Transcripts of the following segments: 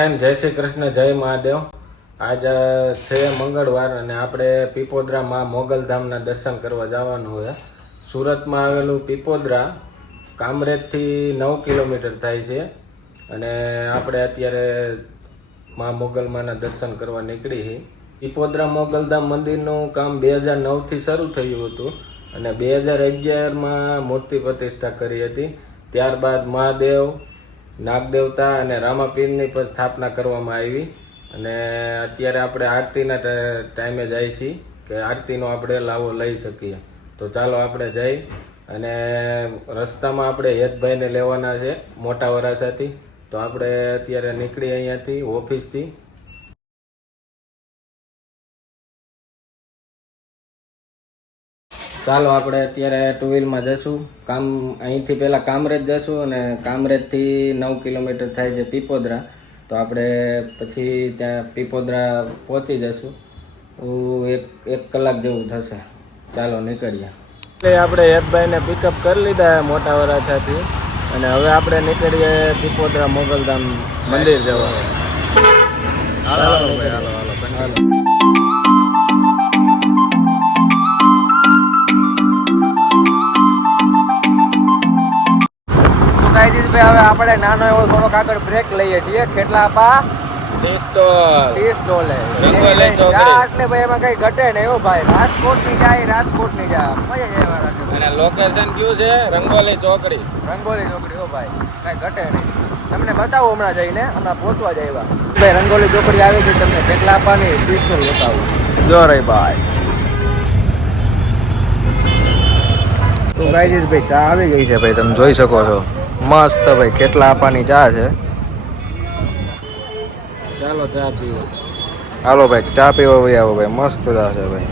Friend, જય શ્રી કૃષ્ણ, જય મહાદેવ. આજ છે મંગળવાર અને આપણે પીપોદરા માં મોગલધામના દર્શન કરવા જવાનું હોય. સુરતમાં આવેલું પીપોદરા કામરેજથી 9 કિલોમીટર થાય છે અને આપણે અત્યારે માં મોગલમાના દર્શન કરવા નીકળી છીએ. પીપોદરા મોગલધામ મંદિરનું કામ 2009થી શરૂ થયું હતું અને 2011માં મૂર્તિ પ્રતિષ્ઠા કરી હતી. ત્યારબાદ મહાદેવ, નાગદેવતા અને રામાપીરની પર સ્થાપના કરવામાં આવી અને અત્યારે આપણે આરતીના ટાઈમે જઈએ છીએ કે આરતીનો આપણે લાવો લઈ શકીએ. તો ચાલો આપણે જઈ અને રસ્તામાં આપણે હેતભાઈને લેવાના છે મોટા વરાસાથી. તો આપણે અત્યારે નીકળી અહીંયાથી ઓફિસથી. ચાલો આપણે અત્યારે ટુ વ્હીલમાં જશું. અહીંથી પહેલાં કામરેજ જશું અને કામરેજથી 9 કિલોમીટર થાય છે પીપોદરા. તો આપણે પછી ત્યાં પીપોદરા પહોંચી જશું. એક કલાક જેવું થશે. ચાલો નીકળીએ. આપણે હેતભાઈને પિકઅપ કરી લીધા મોટા વરાછાથી અને હવે આપણે નીકળીએ પીપોદરા મોગલધામ મંદિર જવા. હાલો. ભાઈ હવે આપણે નાનો એવો થોડોક આગળ બ્રેક લઈએ છીએ. કેટલા આપા? 30 ડોલે એટલે ભાઈ એમાં કઈ ઘટે ને એવો ભાઈ. રાજકોટની જાય મજા આવે. અને લોકેશન કયું છે? રંગોલી ચોકડી હો ભાઈ, કઈ ઘટે નહીં. તમને બતાવું હમણાં જઈને, હમણાં પહોંચવા જાય ભાઈ. રંગોલી ચોકડી આવી ગઈ. તમને કેટલા આપવાની પિસ્તોલ બતાવું. જો રે ભાઈ. તો ગાઈઝ ભાઈ ચા આવી ગઈ છે ભાઈ, તમે જોઈ શકો છો. મસ્ત ભાઈ, કેટલા આપવાની ચા છે. ચાલો ચા પીવો. હાલો ભાઈ ચા પીવા ભાઈ આવો ભાઈ, મસ્ત ચા છે ભાઈ.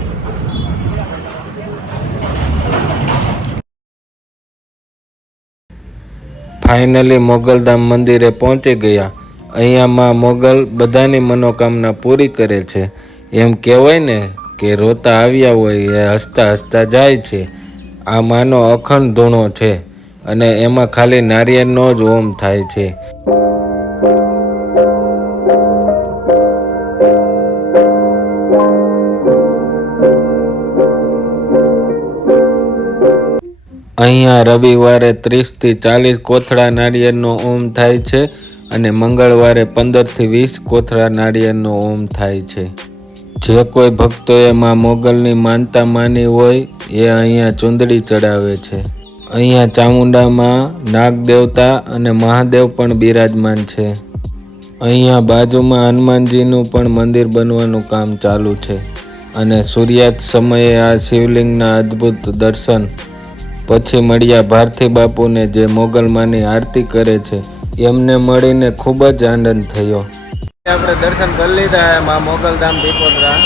ફાઇનલી મોગલધામ મંદિરે પહોંચી ગયા. અહીંયા માં મોગલ બધાની મનોકામના પૂરી કરે છે. એમ કહેવાય ને કે રોતા આવ્યા હોય એ હસતા હસતા જાય છે. આ માનો અખંડ ધૂણો છે અને એમાં ખાલી નારિયેળનો જ ઓમ થાય છે. અહીંયા રવિવારે 30 થી 40 કોથળા નારિયેળનો ઓમ થાય છે અને મંગળવારે 15 થી 20 કોથળા નારિયેળનો ઓમ થાય છે. જે કોઈ ભક્તોએ માં મોગલની માનતા માની હોય એ અહીંયા ચુંદડી ચડાવે છે. અહીંયા ચામુંડામાં નાગદેવતા અને મહાદેવ પણ બિરાજમાન છે. અહીંયા બાજુમાં હનુમાનજીનું પણ મંદિર બનવાનું કામ ચાલુ છે અને સૂર્યાસ્ત સમયે આ શિવલિંગના અદ્ભુત દર્શન. પછી મળ્યા ભારતી બાપુને જે મોગલમાની આરતી કરે છે. એમને મળીને ખૂબ જ આનંદ થયો. આપણે દર્શન કરી લીધા માં મોગલધામ પીપોદરા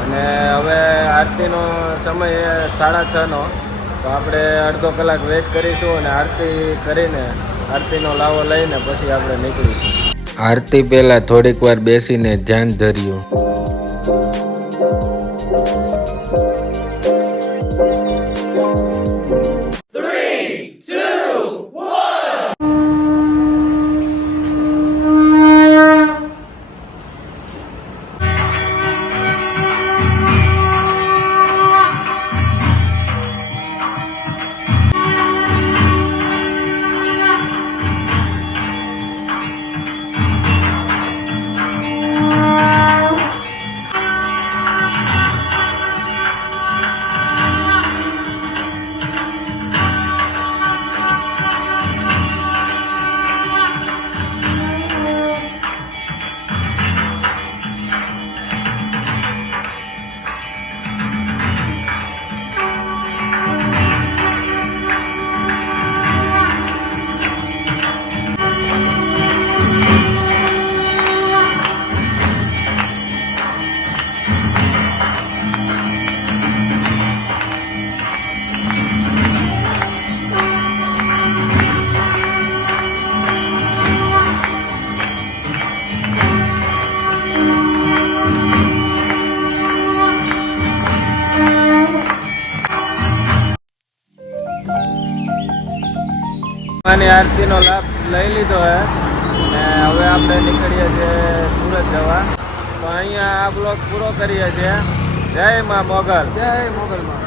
અને હવે આરતીનો સમય 6:30નો. તો આપણે અડધો કલાક વેઇટ કરીશું અને આરતી કરીને આરતીનો લાવો લઈને પછી આપણે નીકળીશું. આરતી પહેલાં થોડીક વાર બેસીને ધ્યાન ધર્યું. આરતીનો લાભ લઈ લીધો હે અને હવે આપણે નીકળીએ છીએ સુરત જવા. તો અહીંયા આ બ્લોગ પૂરો કરીએ છીએ. જય માં મોગલ. જય મોગલમાં.